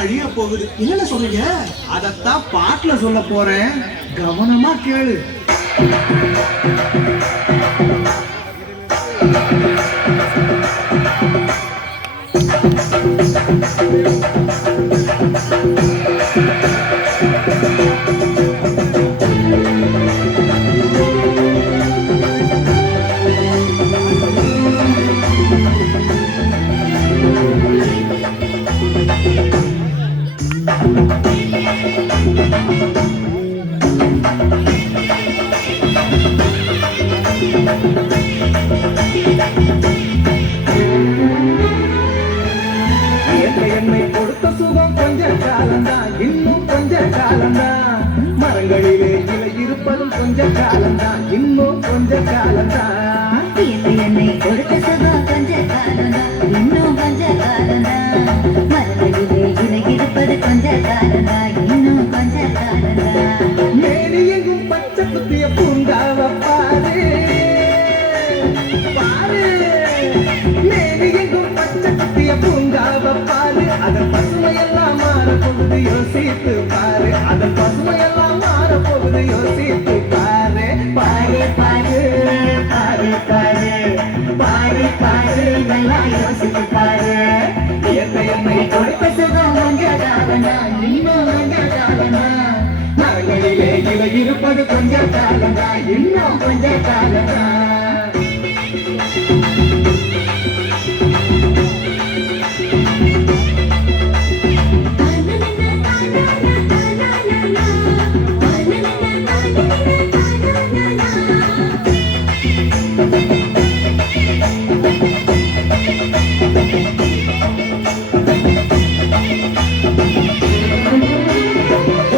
அழிய போகுது. என்ன சொல்றீங்க? அதத்தான் பாட்டுல சொல்ல போறேன், கவனமா கேளு. என்னை கொடுத்த சுகம் கொஞ்ச காலம்தான், இன்னும் கொஞ்ச காலம்தான். மரங்களிலே இலை இருப்பதும் கொஞ்ச காலம்தான், இன்னும் கொஞ்ச காலம்தான். என்னை கொடுத்த சுகம் கொஞ்ச காலம்தான், இன்னும் கொஞ்ச காலம்தான். மரங்களிலே இலை இருப்பது கொஞ்ச காலம்தான், இன்னும் கொஞ்ச காலம்தான். மேனி எங்கும் பச்சை குத்திய பூங்காவ பாரு பாரு. மேனி எங்கும் பச்சை குத்திய பூங்காவ பாரு. அதன் பசுமையெல்லாம் மாறப்போகுது, யோசித்து பாரு. அதன் பசுமையெல்லாம் மாறப்போகுது, யோசித்து பாரு. பாரு பாரு பாரு பாரு பாரு பாரு, நல்லா யோசித்து பாரு. என்னை கொடுத்த சுகம் கொஞ்ச காலம்தான், இன்னும் கொஞ்ச காலம்தான். மரங்களிலே இலை இருப்பது கொஞ்ச காலம்தான், இன்னும் கொஞ்ச காலம்தான்.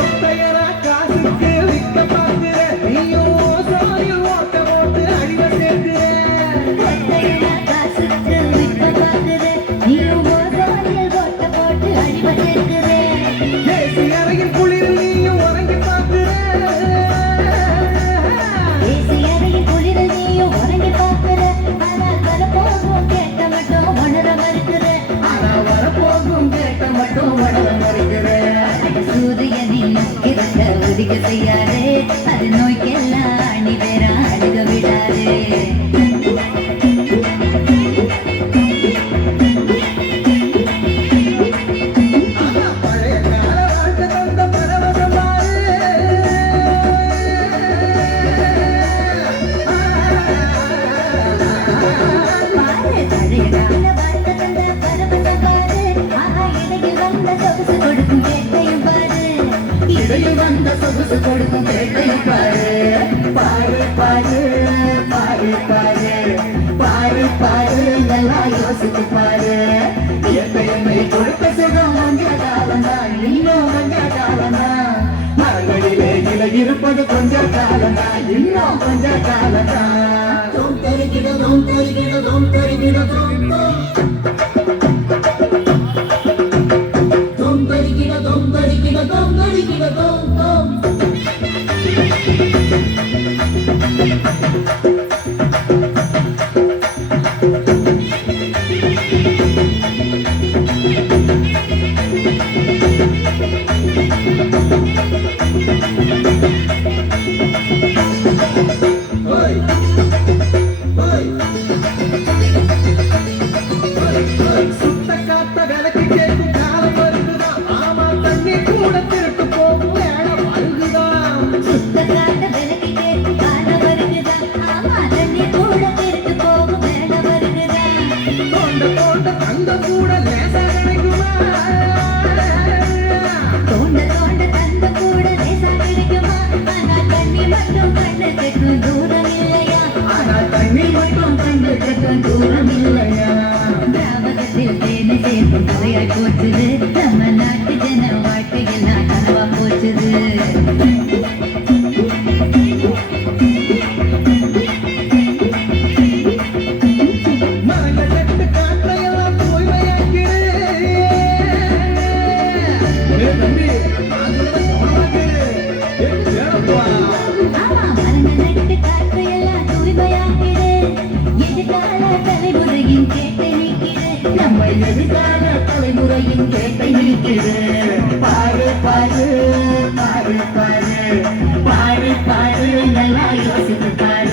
ஒத்தையரா காசுக்கு விற்க பார்க்கிற, நீயும் ஓசோனில் ஓட்ட ஓட்டு அழிவ சேர்க்கிற. காசுக்கு விற்க பார்க்கிற, நீயும் ஓசோனில் ஓட்ட போட்டு அழிவ சேர்க்கிற. ஏசி அறையின் குளிரில் நீயும் உறங்கி பார்க்கிற. ஏசி அறையின் குளிரில் நீயும் உறங்கி பார்க்கிற. ஆனால் வரப்போகும் கேட்ட மட்டும் உணர மறுக்கிற. ஆனா வரப்போகும் கேட்ட மட்டும் உணர மறுக்கிற. சூரியனின் இருக்க உதிக்க செய்யாதே, அது நோய்க்கெல்லாம் அணி வேற அழுக விடாதே. பழைய கால வாழ்க்கை தந்த பரவசம் பாரு. பாரு, பழைய கால வாழ்க்கை தந்த பரவசம் பாரு. ஆஹா, இடையில் வந்த சொகுசு கொடுக்கும் கேட்டையும் பாரு. இடையில் வந்த சொகுசு கொடுக்கும் கேட்டையும் பாரு. பாரு பாரு பாரு பாரு பாரு பாரு, நல்லா யோசித்து பாரு. என்னை கொடுத்த சுகம் கொஞ்ச காலம்தான், இன்னும் கொஞ்ச காலம்தான். மரங்களிலே இலை இருப்பது கொஞ்ச காலம்தான், இன்னும் கொஞ்ச காலம்தான். தோம் தரிக்கிட தோம் தரிக்கிட தோம் தரிக்கிட தோம் தோம். தோம் தரிக்கிட தோம் தரிக்கிட தோம் தரிக்கிட தோம் தோம். Hey! Hey! Hey! பாரு பாரு பாரு பாரு பாரு பாரு நல்லா யோசித்து பாரு